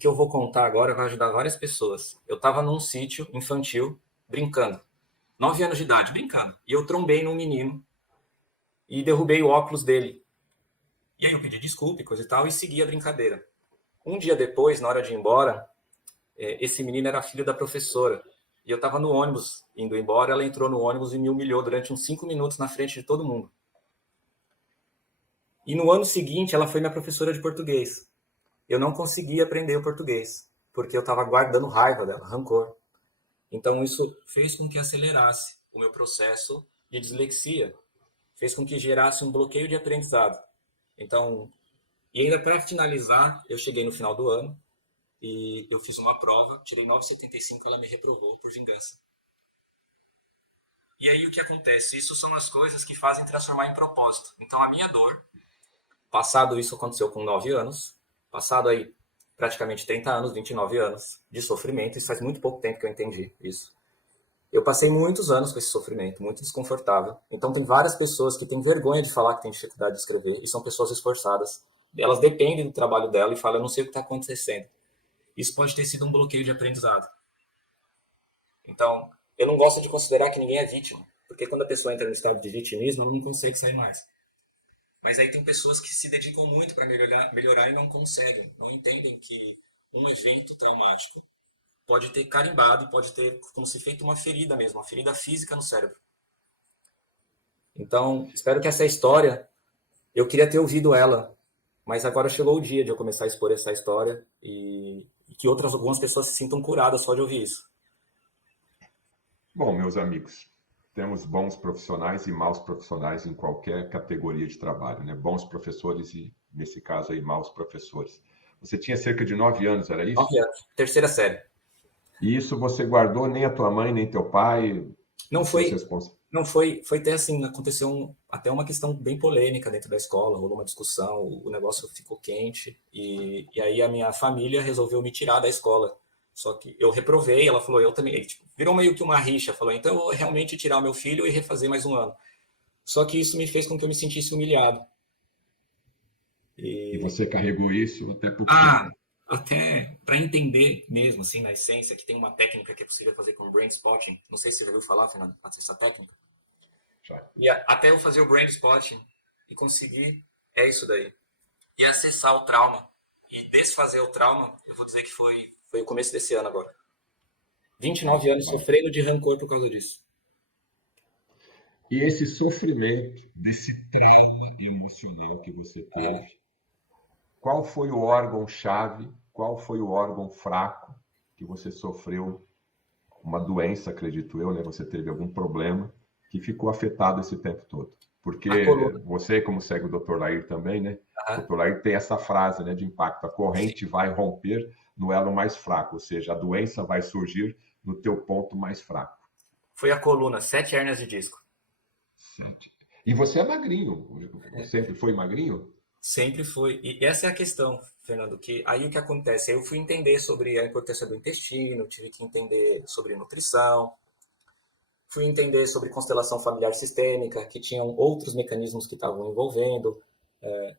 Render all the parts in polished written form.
que eu vou contar agora vai ajudar várias pessoas. Eu estava num sítio infantil, brincando. 9 anos de idade, brincando. E eu trombei num menino e derrubei o óculos dele. E aí eu pedi desculpa e coisa e tal e segui a brincadeira. Um dia depois, na hora de ir embora, esse menino era filho da professora. E eu estava no ônibus indo embora, ela entrou no ônibus e me humilhou durante uns 5 minutos na frente de todo mundo. E no ano seguinte, ela foi minha professora de português. Eu não conseguia aprender o português, porque eu estava guardando raiva dela, rancor. Então isso fez com que acelerasse o meu processo de dislexia, fez com que gerasse um bloqueio de aprendizado. Então, e ainda para finalizar, eu cheguei no final do ano e eu fiz uma prova, tirei 9,75, ela me reprovou por vingança. E aí o que acontece? Isso são as coisas que fazem transformar em propósito. Então a minha dor, passado isso aconteceu com 9 anos, passado aí praticamente 30 anos, 29 anos de sofrimento, isso faz muito pouco tempo que eu entendi isso. Eu passei muitos anos com esse sofrimento, muito desconfortável. Então tem várias pessoas que têm vergonha de falar que têm dificuldade de escrever e são pessoas esforçadas. Elas dependem do trabalho dela e falam, eu não sei o que está acontecendo. Isso pode ter sido um bloqueio de aprendizado. Então, eu não gosto de considerar que ninguém é vítima, porque quando a pessoa entra no estado de vitimismo, ela não consegue sair mais. Mas aí tem pessoas que se dedicam muito para melhorar e não conseguem, não entendem que um evento traumático pode ter carimbado, pode ter como se feito uma ferida mesmo, uma ferida física no cérebro. Então, espero que essa história, eu queria ter ouvido ela, mas agora chegou o dia de eu começar a expor essa história e que algumas pessoas se sintam curadas só de ouvir isso. Bom, meus amigos, temos bons profissionais e maus profissionais em qualquer categoria de trabalho, né? Bons professores e, nesse caso aí, maus professores. Você tinha cerca de 9 anos, era isso? 9 anos, terceira série. E isso você guardou, nem a tua mãe, nem teu pai, Não os seus foi, responsáveis. não foi, foi até assim, aconteceu até uma questão bem polêmica dentro da escola, rolou uma discussão, o negócio ficou quente e aí a minha família resolveu me tirar da escola. Só que eu reprovei, ela falou, eu também, tipo, virou meio que uma rixa, falou, então eu vou realmente tirar o meu filho e refazer mais um ano. Só que isso me fez com que eu me sentisse humilhado. E E você carregou isso até pouco tempo. ah, até para entender mesmo assim na essência que tem uma técnica que é possível fazer com brain spotting. Não sei se você já ouviu falar, Fernando, essa técnica. Já. E até eu fazer o brain spotting e conseguir, é isso daí. E acessar o trauma e desfazer o trauma, eu vou dizer que foi o começo desse ano agora. 29 anos Vai. sofrendo de rancor por causa disso. E esse sofrimento, desse trauma emocional que você teve, qual foi o órgão-chave, qual foi o órgão fraco que você sofreu uma doença, acredito eu, né? Você teve algum problema que ficou afetado esse tempo todo. A Porque coluna. você, como segue o Dr. Lair também, né? O Aham. Dr. Lair tem essa frase, né, de impacto: a corrente vai romper no elo mais fraco, ou seja, a doença vai surgir no teu ponto mais fraco. Foi a coluna, 7 hérnias de disco. E você é magrinho, sempre foi magrinho? Sempre foi. E essa é a questão, Fernando, que aí o que acontece? Aí eu fui entender sobre a importância do intestino, tive que entender sobre nutrição, fui entender sobre constelação familiar sistêmica, que tinham outros mecanismos que estavam envolvendo.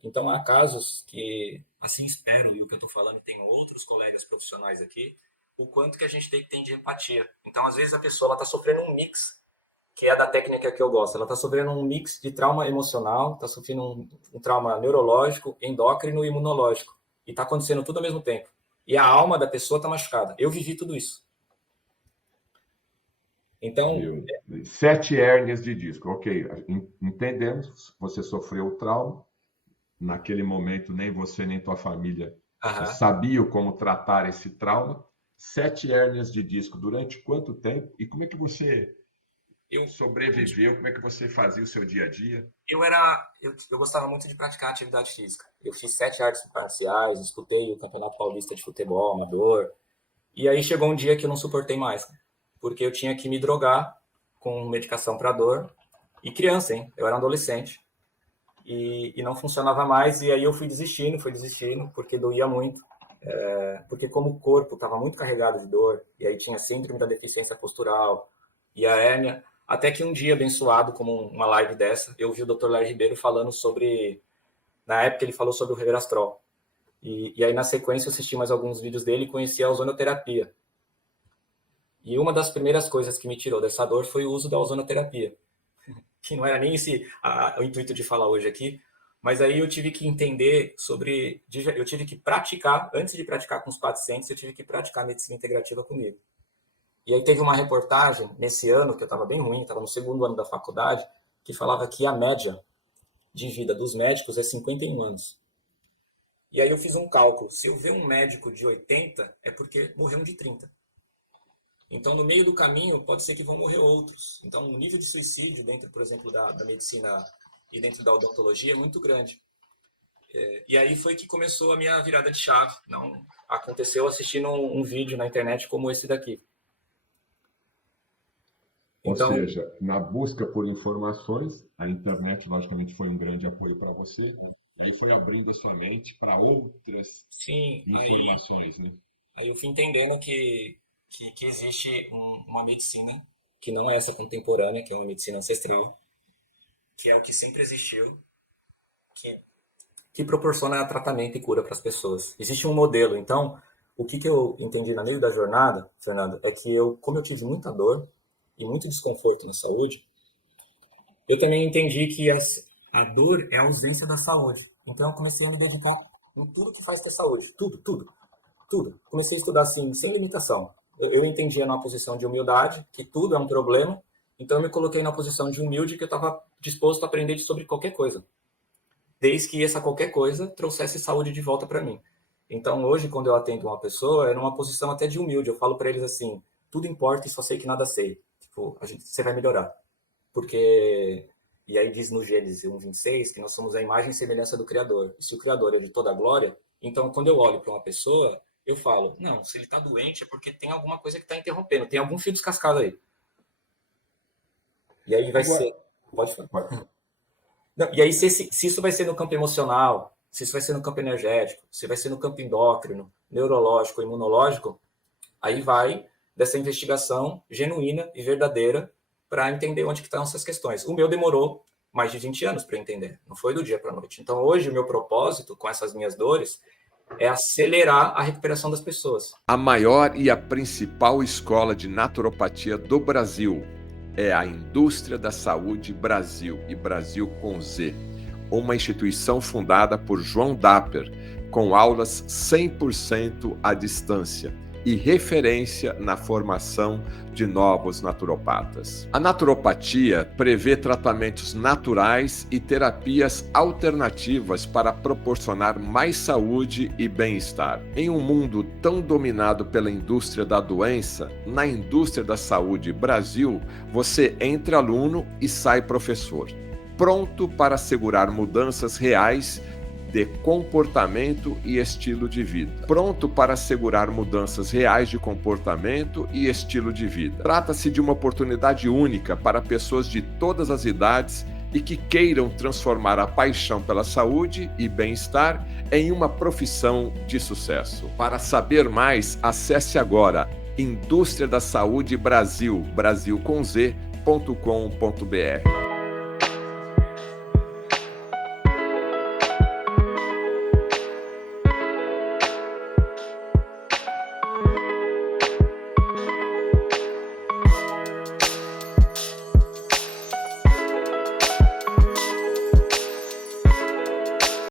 Então, há casos que, assim espero, e o que eu estou falando, tem outros colegas profissionais aqui, o quanto que a gente tem que ter de empatia. Então, às vezes, a pessoa está sofrendo um mix, que é da técnica que eu gosto. Ela está sofrendo um mix de trauma emocional, está sofrendo um trauma neurológico, endócrino e imunológico. E está acontecendo tudo ao mesmo tempo. E a alma da pessoa está machucada. Eu vivi tudo isso. Então, Meu, 7 hérnias de disco, ok, entendemos, você sofreu o trauma, naquele momento nem você nem tua família aham, sabiam como tratar esse trauma. 7 hérnias de disco, durante quanto tempo? E como é que você eu, sobreviveu? Como é que você fazia o seu dia a dia? eu gostava muito de praticar atividade física. Eu fiz 7 artes marciais, disputei o Campeonato Paulista de Futebol Amador. E aí chegou um dia que eu não suportei mais, porque eu tinha que me drogar com medicação para dor. E criança, hein? Eu era um adolescente. E não funcionava mais. E aí eu fui desistindo, porque doía muito. Porque como o corpo estava muito carregado de dor, e aí tinha síndrome da deficiência postural e a hérnia, até que um dia, abençoado, como uma live dessa, eu vi o Dr. Larry Ribeiro falando sobre, na época ele falou sobre o Reverastrol. E aí, na sequência, eu assisti mais alguns vídeos dele e conheci a ozonoterapia. E uma das primeiras coisas que me tirou dessa dor foi o uso da ozonoterapia, que não era nem o intuito de falar hoje aqui, mas aí eu tive que entender eu tive que praticar, antes de praticar com os pacientes, eu tive que praticar medicina integrativa comigo. E aí teve uma reportagem nesse ano, que eu estava bem ruim, estava no segundo ano da faculdade, que falava que a média de vida dos médicos é 51 anos. E aí eu fiz um cálculo, se eu ver um médico de 80, é porque morreu um de 30. Então, no meio do caminho, pode ser que vão morrer outros. Então, o nível de suicídio dentro, por exemplo, da medicina e dentro da odontologia é muito grande. E aí foi que começou a minha virada de chave. Não aconteceu assistindo um vídeo na internet como esse daqui. Então, ou seja, na busca por informações, a internet, logicamente, foi um grande apoio para você. E aí foi abrindo a sua mente para outras informações, né? Aí eu fui entendendo que existe uma medicina que não é essa contemporânea, que é uma medicina ancestral, que é o que sempre existiu, que proporciona tratamento e cura para as pessoas. Existe um modelo. Então, o que eu entendi no meio da jornada, Fernando, é que como eu tive muita dor e muito desconforto na saúde, eu também entendi que a dor é a ausência da saúde. Então, eu comecei a me dedicar em tudo que faz ter saúde. Tudo. Comecei a estudar assim, sem limitação. Eu entendia numa posição de humildade, que tudo é um problema, então eu me coloquei na posição de humilde, que eu estava disposto a aprender sobre qualquer coisa, desde que essa qualquer coisa trouxesse saúde de volta para mim. Então, hoje, quando eu atendo uma pessoa, é numa posição até de humilde. Eu falo para eles assim, tudo importa e só sei que nada sei. Tipo, você vai melhorar. Porque, e aí diz no Gênesis 1:26, que nós somos a imagem e semelhança do Criador. E se o Criador é de toda a glória, então, quando eu olho para uma pessoa, eu falo, não, se ele está doente é porque tem alguma coisa que está interrompendo, tem algum fio descascado aí. E aí vai ser... Pode falar. Não, e aí, se isso vai ser no campo emocional, se isso vai ser no campo energético, se vai ser no campo endócrino, neurológico, imunológico, aí vai dessa investigação genuína e verdadeira para entender onde que estão essas questões. O meu demorou mais de 20 anos para entender, não foi do dia para a noite. Então, hoje, o meu propósito com essas minhas dores é acelerar a recuperação das pessoas. A maior e a principal escola de naturopatia do Brasil é a Indústria da Saúde Brasil, e Brasil com Z, uma instituição fundada por João Dapper, com aulas 100% à distância e referência na formação de novos naturopatas. A naturopatia prevê tratamentos naturais e terapias alternativas para proporcionar mais saúde e bem-estar. Em um mundo tão dominado pela indústria da doença, na Indústria da Saúde Brasil, você entra aluno e sai professor, pronto para assegurar mudanças reais de comportamento e estilo de vida. Pronto para assegurar mudanças reais de comportamento e estilo de vida. Trata-se de uma oportunidade única para pessoas de todas as idades e que queiram transformar a paixão pela saúde e bem-estar em uma profissão de sucesso. Para saber mais, acesse agora Indústria da Saúde Brasil, brasilconz.com.br.